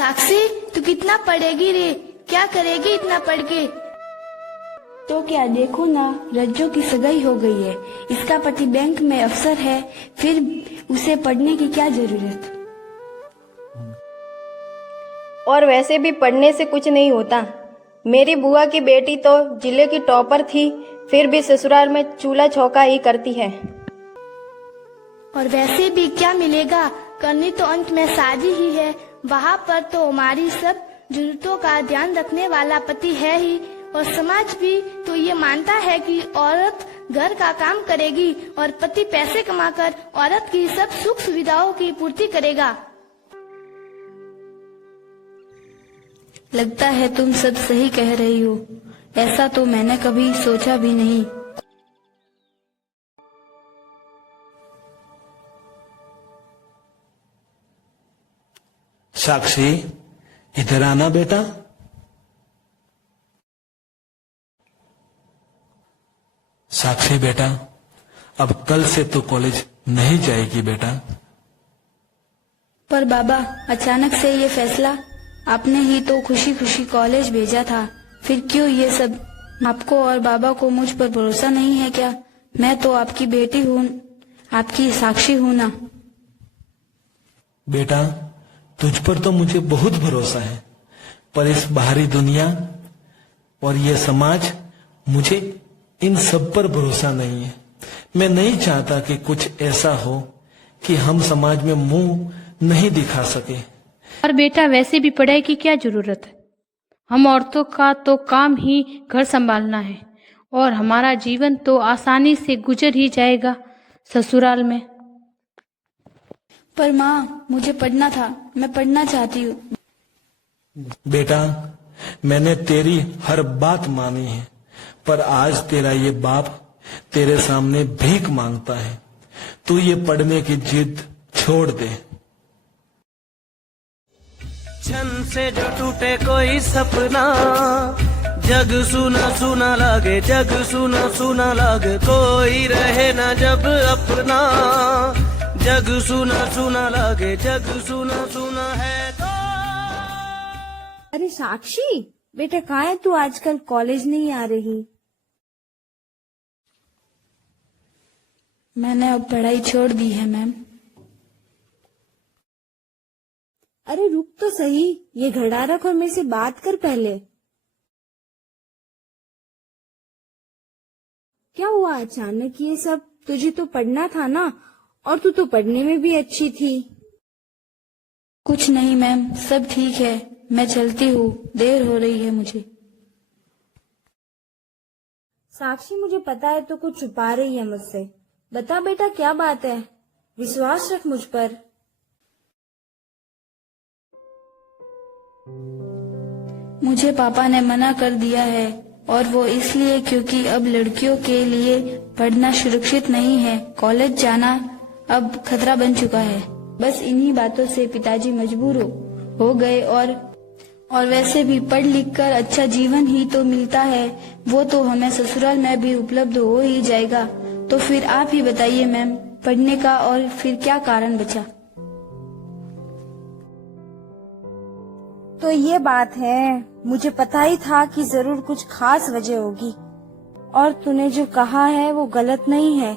साक्षी, तू कितना पढ़ेगी रे? क्या करेगी इतना पढ़ के? तो क्या, देखो ना, रज्जो की सगाई हो गई है। इसका पति बैंक में अफसर है, फिर उसे पढ़ने की क्या जरूरत। और वैसे भी पढ़ने से कुछ नहीं होता। मेरी बुआ की बेटी तो जिले की टॉपर थी, फिर भी ससुराल में चूल्हा चौका ही करती है। और वैसे भी क्या मिलेगा, करनी तो अंत में शादी ही है। वहाँ पर तो हमारी सब जरूरतों का ध्यान रखने वाला पति है ही, और समाज भी तो ये मानता है कि औरत घर का काम करेगी और पति पैसे कमाकर औरत की सब सुख सुविधाओं की पूर्ति करेगा। लगता है तुम सब सही कह रही हो। ऐसा तो मैंने कभी सोचा भी नहीं। साक्षी, इधर आना बेटा। साक्षी बेटा, अब कल से तो कॉलेज नहीं जाएगी बेटा। पर बाबा, अचानक से ये फैसला? आपने ही तो खुशी खुशी कॉलेज भेजा था, फिर क्यों ये सब? आपको और बाबा को मुझ पर भरोसा नहीं है क्या? मैं तो आपकी बेटी हूँ, आपकी साक्षी हूँ ना। बेटा, तुझ पर तो मुझे बहुत भरोसा है, पर इस बाहरी दुनिया और ये समाज, मुझे इन सब पर भरोसा नहीं है। मैं नहीं चाहता कि कुछ ऐसा हो कि हम समाज में मुंह नहीं दिखा सके। और बेटा, वैसे भी पढ़ाई की क्या जरूरत है? हम औरतों का तो काम ही घर संभालना है, और हमारा जीवन तो आसानी से गुजर ही जाएगा ससुराल में। पर माँ, मुझे पढ़ना था, मैं पढ़ना चाहती हूँ। बेटा, मैंने तेरी हर बात मानी है, पर आज तेरा ये बाप तेरे सामने भीख मांगता है। तू ये पढ़ने की जिद छोड़ दे। छन से जो टूटे कोई सपना, जग सुना सुना लागे, जग सुना सुना लागे, कोई रहे ना जब अपना, जग सुना सुना लागे, जग सुना सुना है तो। अरे साक्षी बेटा, कहाँ है तू? आजकल कॉलेज नहीं आ रही? मैंने अब पढ़ाई छोड़ दी है मैम। अरे रुक तो सही, ये घड़ा रख और मेरे से बात कर पहले। क्या हुआ अचानक ये सब? तुझे तो पढ़ना था ना, और तू तो पढ़ने में भी अच्छी थी। कुछ नहीं मैम, सब ठीक है। मैं चलती हूँ, देर हो रही है मुझे। साक्षी, मुझे पता है तो कुछ छुपा रही है मुझसे। बता बेटा, क्या बात है? विश्वास रख मुझ पर। मुझे पापा ने मना कर दिया है, और वो इसलिए क्योंकि अब लड़कियों के लिए पढ़ना सुरक्षित नहीं है। कॉलेज जाना अब खतरा बन चुका है। बस इन्हीं बातों से पिताजी मजबूर हो गए। और वैसे भी पढ़ लिख कर अच्छा जीवन ही तो मिलता है, वो तो हमें ससुराल में भी उपलब्ध हो ही जाएगा। तो फिर आप ही बताइए मैम, पढ़ने का और फिर क्या कारण बचा? तो ये बात है, मुझे पता ही था कि जरूर कुछ खास वजह होगी, और तूने जो कहा है वो गलत नहीं है,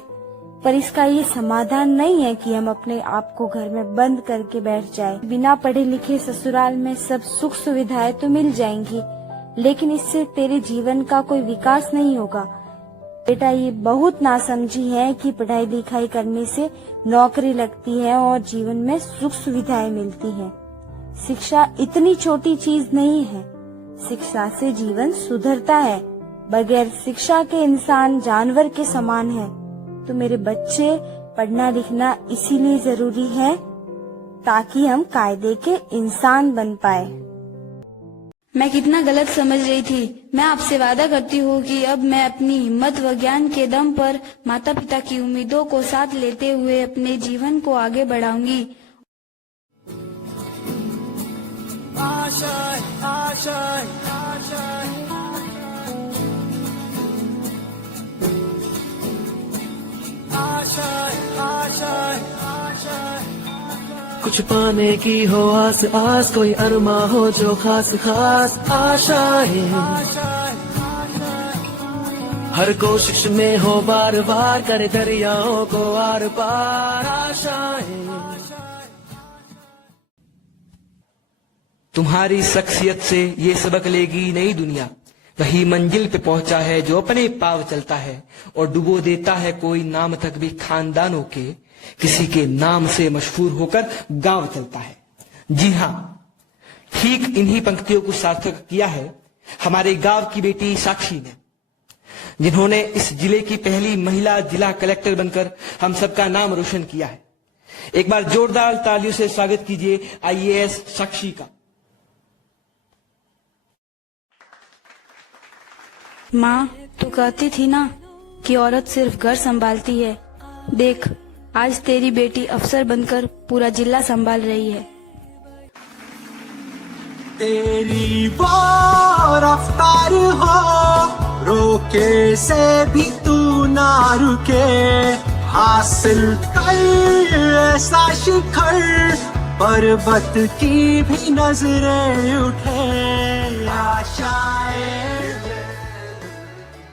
पर इसका ये समाधान नहीं है कि हम अपने आप को घर में बंद करके बैठ जाएं। बिना पढ़े लिखे ससुराल में सब सुख सुविधाएं तो मिल जाएंगी, लेकिन इससे तेरे जीवन का कोई विकास नहीं होगा। बेटा, ये बहुत नासमझी है कि पढ़ाई लिखाई करने से नौकरी लगती है और जीवन में सुख सुविधाएं मिलती हैं। शिक्षा इतनी छोटी चीज नहीं है। शिक्षा से जीवन सुधरता है। बगैर शिक्षा के इंसान जानवर के समान है। तो मेरे बच्चे, पढ़ना लिखना इसीलिए जरूरी है ताकि हम कायदे के इंसान बन पाए। मैं कितना गलत समझ रही थी। मैं आपसे वादा करती हूँ कि अब मैं अपनी हिम्मत व ज्ञान के दम पर माता पिता की उम्मीदों को साथ लेते हुए अपने जीवन को आगे बढ़ाऊंगी। आशा आशा आशा आशा आशा आशा कुछ पाने की हो आस आस, कोई अरमा हो जो खास खास आशाएं, हर कोशिश में हो बार बार, करे दरियाओं को आर पार आशाएं। तुम्हारी शख्सियत से ये सबक लेगी नई दुनिया, वही मंजिल पे पहुंचा है जो अपने पाव चलता है, और डुबो देता है कोई नाम तक भी खानदानों के, किसी के नाम से मशहूर होकर गांव चलता है। जी हाँ, ठीक इन्हीं पंक्तियों को सार्थक किया है हमारे गांव की बेटी साक्षी ने, जिन्होंने इस जिले की पहली महिला जिला कलेक्टर बनकर हम सबका नाम रोशन किया है। एक बार जोरदार तालियों से स्वागत कीजिए IAS साक्षी का। माँ, तू कहती थी ना कि औरत सिर्फ घर संभालती है। देख, आज तेरी बेटी अफसर बनकर पूरा जिला संभाल रही है। तेरी वो रफ्तार हो, रोके से भी तू ना रुके, हासिल कर ऐसा शिखर, पर्वत की भी नजरें उठे, आशाएं